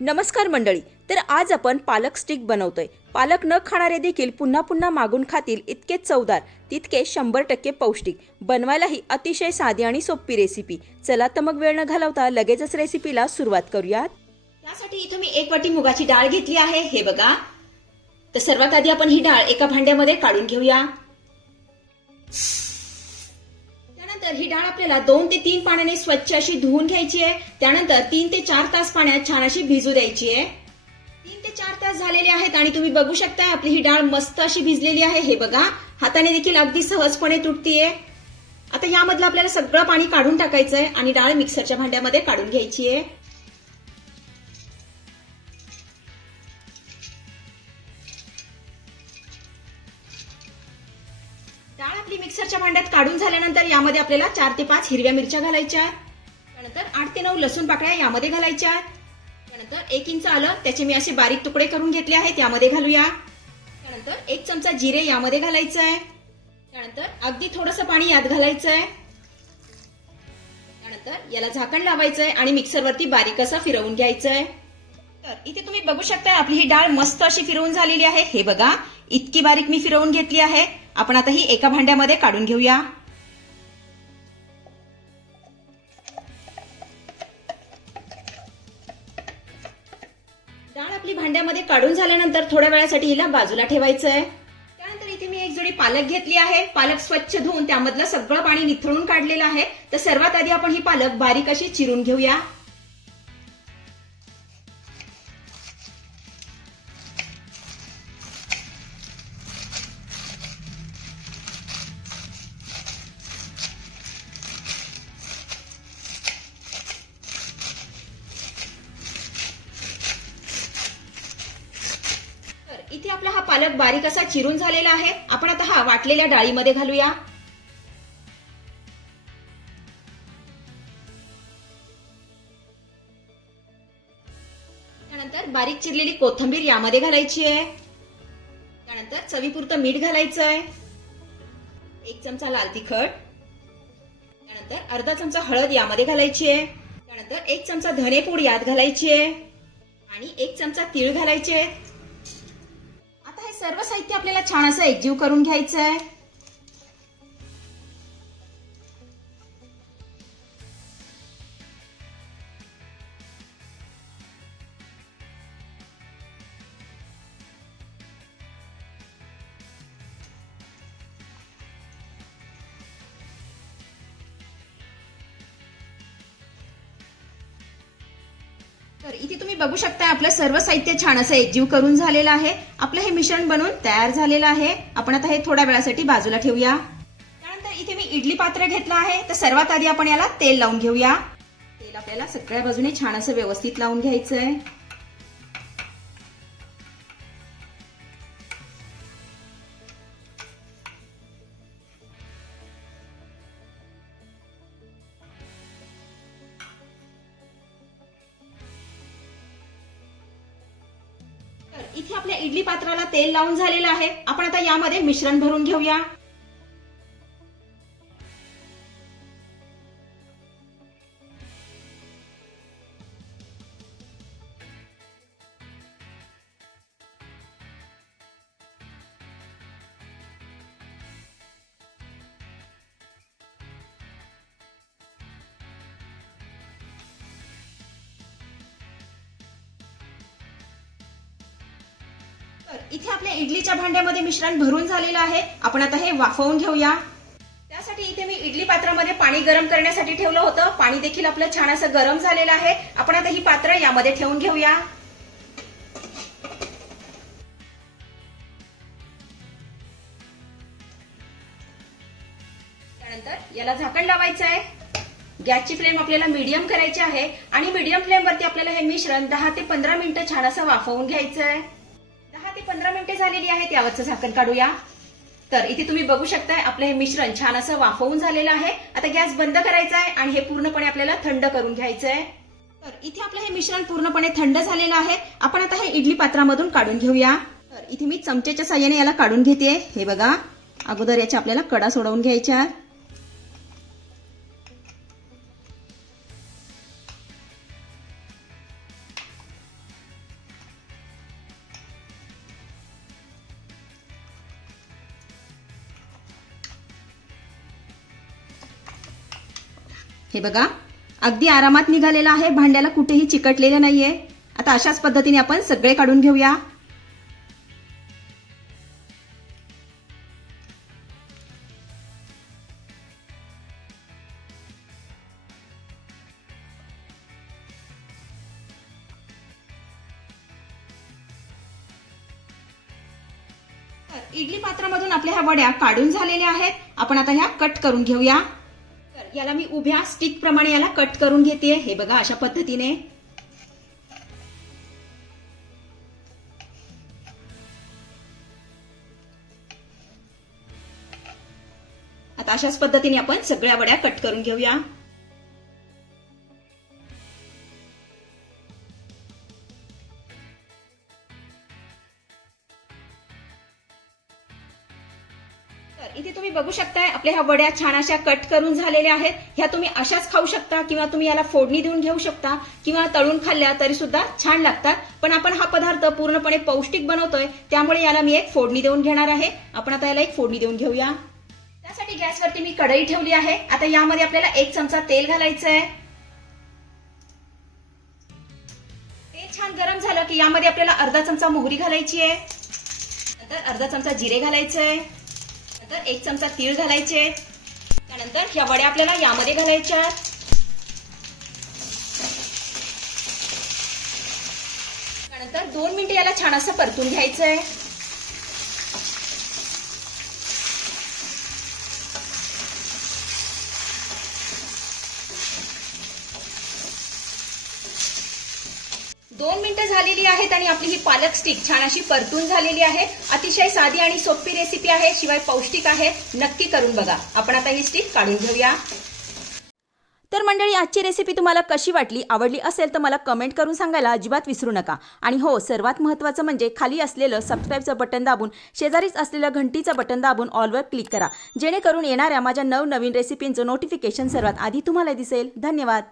नमस्कार मंडळी तर आज आपण पालक स्टिक बनवतोय. पालक न खाणारे देखील पुन्हा पुन्हा मागून खातील इतके चवदार तितके शंभर टक्के पौष्टिक. बनवायलाही अतिशय साधी आणि सोपी रेसिपी चला तर मग वेळ न घालवता लगेचच रेसिपीला सुरुवात करूयात. त्यासाठी इथं मी एक वाटी मुगाची डाळ घेतली आहे. हे बघा. तर सर्वात आधी आपण ही डाळ एका भांड्यामध्ये काढून घेऊया. त्यानंतर ही डाळ आपल्याला दोन ते तीन पाण्याने स्वच्छ अशी धुवून घ्यायची आहे. त्यानंतर तीन ते चार तास पाण्यात छान अशी भिजू द्यायची आहे. तीन ते चार तास झालेले आहेत आणि तुम्ही बघू शकता आपली ही डाळ मस्त अशी भिजलेली आहे. हे बघा हाताने देखील अगदी सहजपणे तुटतीये. आता यामधलं आपल्याला सगळं पाणी काढून टाकायचंय आणि डाळ मिक्सरच्या भांड्यामध्ये काढून घ्यायची आहे डाळ आपली मिक्सरच्या भांड्यात काढून झाल्यानंतर यामध्ये आपल्याला चार ते पाच हिरव्या मिरच्या घालायच्या. आहेत. त्यानंतर आठ ते नऊ लसूण पाकळ्या यामध्ये घालायच्या. आहेत. त्यानंतर एक इंच आलं त्याचे मी असे बारीक तुकडे करून घेतले आहेत यामध्ये घालूया. त्यानंतर एक चमचा जिरे यामध्ये घालायचं आहे त्यानंतर अगदी थोडंसं पाणी यात घालायचं आहे त्यानंतर याला झाकण लावायचं आहे आणि मिक्सरवरती बारीक असं फिरवून घ्यायचं आहे तर इथे तुम्ही बघू शकता आपली ही डाळ मस्त अशी फिरवून झालेली आहे. हे बघा इतकी बारीक मी फिरवून घेतली आहे. आपण आता ही एका भांड्यामध्ये काढून घेऊया. डाळ आपली भांड्यामध्ये काढून झाल्यानंतर थोड्या वेळासाठी हिला बाजूला ठेवायचं आहे त्यानंतर इथे मी एक जोडी पालक घेतली आहे. पालक स्वच्छ धुवून त्यामधलं सगळं पाणी निथळून काढलेलं आहे. तर सर्वात आधी आपण ही पालक बारीक अशी चिरून घेऊया. इथे आपला हा पालक बारीक असा चिरून झालेला आहे. आपण आता हा वाटलेल्या डाळीमध्ये घालूया. त्यानंतर बारीक चिरलेली कोथिंबीर यामध्ये घालायची आहे. त्यानंतर चवीपुरतं मीठ घालायचं आहे एक चमचा लाल तिखट. त्यानंतर अर्धा चमचा हळद यामध्ये घालायची आहे. त्यानंतर एक चमचा धनेपूड यात घालायची आहे. आणि एक चमचा तीळ घालायचे आहेत. सर्व साहित्य आपल्याला छान असं एकजीव करून घ्यायचं आहे तर इथे तुम्ही बघू शकता आपलं सर्व साहित्य छान असं एकजीव करून झालेलं आहे. आपलं हे मिश्रण बनवून तयार झालेलं आहे. आपण आता हे थोड्या वेळासाठी बाजूला ठेवूया. त्यानंतर इथे मी इडली पात्र घेतलं आहे. तर सर्वात आधी आपण याला तेल लावून घेऊया. तेल आपल्याला सगळ्या बाजूने छान असं व्यवस्थित लावून घ्यायचं आहे इथे आपल्या इडली पात्राला तेल लावून झालेलं आहे. आपण आता यामध्ये मिश्रण भरून घेऊया. तर इथे आपल्या इडलीच्या भांड्यामध्ये मिश्रण भरून झालेलं आहे. आपण आता हे वाफवून घेऊया. त्यासाठी इथे मी इडली पात्रामध्ये पाणी गरम करण्यासाठी ठेवलं होतं. पाणी देखील आपलं छान असं गरम झालेलं आहे. आपण आता ही पात्र यामध्ये ठेवून घेऊया. त्यानंतर याला झाकण लावायचं आहे. गॅसची फ्लेम आपल्याला मीडियम करायची आहे. आणि मीडियम फ्लेमवरती आपल्याला हे मिश्रण दहा ते पंधरा मिनिटं छान असं वाफवून घ्यायचं आहे. पंधरा मिनिटे झालेली आहेत यावरचं झाकण काढूया. तर इथे तुम्ही बघू शकताय आपलं हे मिश्रण छान असं वाफवून झालेलं आहे. आता गॅस बंद करायचा आहे आणि हे पूर्णपणे आपल्याला थंड करून घ्यायचं आहे तर इथे आपलं हे मिश्रण पूर्णपणे थंड झालेलं आहे. आपण आता हे इडली पात्रामधून काढून घेऊया. तर इथे मी चमच्याच्या साह्याने याला काढून घेते हे बघा अगोदर याच्या आपल्याला कडा सोडवून घ्यायच्या हे बघा. अगदी आरामात निघालेला आहे. भांड्याला कुठेही चिकटलेलं नाहीये. आता अशाच पद्धतीने आपण सगळे काढून घेऊया. तर इडली पात्रामधून आपल्या ह्या वड्या काढून झालेल्या आहेत. आपण आता ह्या कट करून घेऊया. याला मी उभ्या स्टिक प्रमाणे याला कट करून घेते. हे बघा अशा पद्धतीने. आता अशाच पद्धतीने आपण सगळ्या वड्या कट करून घेऊया. इथे तुम्ही बघू शकताय आपल्या ह्या वड्या छान अशा कट करून झालेल्या आहेत. ह्या तुम्ही अशाच खाऊ शकता किंवा तुम्ही याला फोडणी देऊन घेऊ शकता किंवा तळून खाल्ल्या तरी सुद्धा छान लागतात. पण आपण हा पदार्थ पूर्णपणे पौष्टिक बनवतोय त्यामुळे याला मी एक फोडणी देऊन घेणार आहे. आपण आता याला एक फोडणी देऊन घेऊया. त्यासाठी गॅसवरती मी कढई ठेवली आहे. आता यामध्ये आपल्याला एक चमचा तेल घालायचं आहे तेल छान गरम झालं की यामध्ये आपल्याला अर्धा चमचा मोहरी घालायची आहे. नंतर अर्धा चमचा जिरे घालायचं आहे नंतर एक चमचा तीळ घालायचे. त्यानंतर ह्या वड्या आपल्याला यामध्ये घालायच्या. त्यानंतर दोन मिनिटं याला छान असं परतून घ्यायचं आहे मिनिटं झालेली आहेत आणि आपली ही पालक स्टिक छान अशी परतून झालेली आहे. अतिशय साधी आणि सोपी रेसिपी आहे शिवाय पौष्टिक आहे. नक्की करून बघा. आपण आता ही स्टिक काढून घेऊया. तर मंडळी आजची रेसिपी तुम्हाला कशी वाटली आवडली असेल तर मला कमेंट करून सांगायला अजिबात विसरू नका. आणि हो सर्वात महत्त्वाचं म्हणजे खाली असलेलं सबस्क्राईबचं बटन दाबून शेजारीच असलेलं घंटीचं बटन दाबून ऑलवर क्लिक करा. जेणेकरून येणाऱ्या माझ्या नवनवीन रेसिपींचं नोटिफिकेशन सर्वात आधी तुम्हाला दिसेल. धन्यवाद.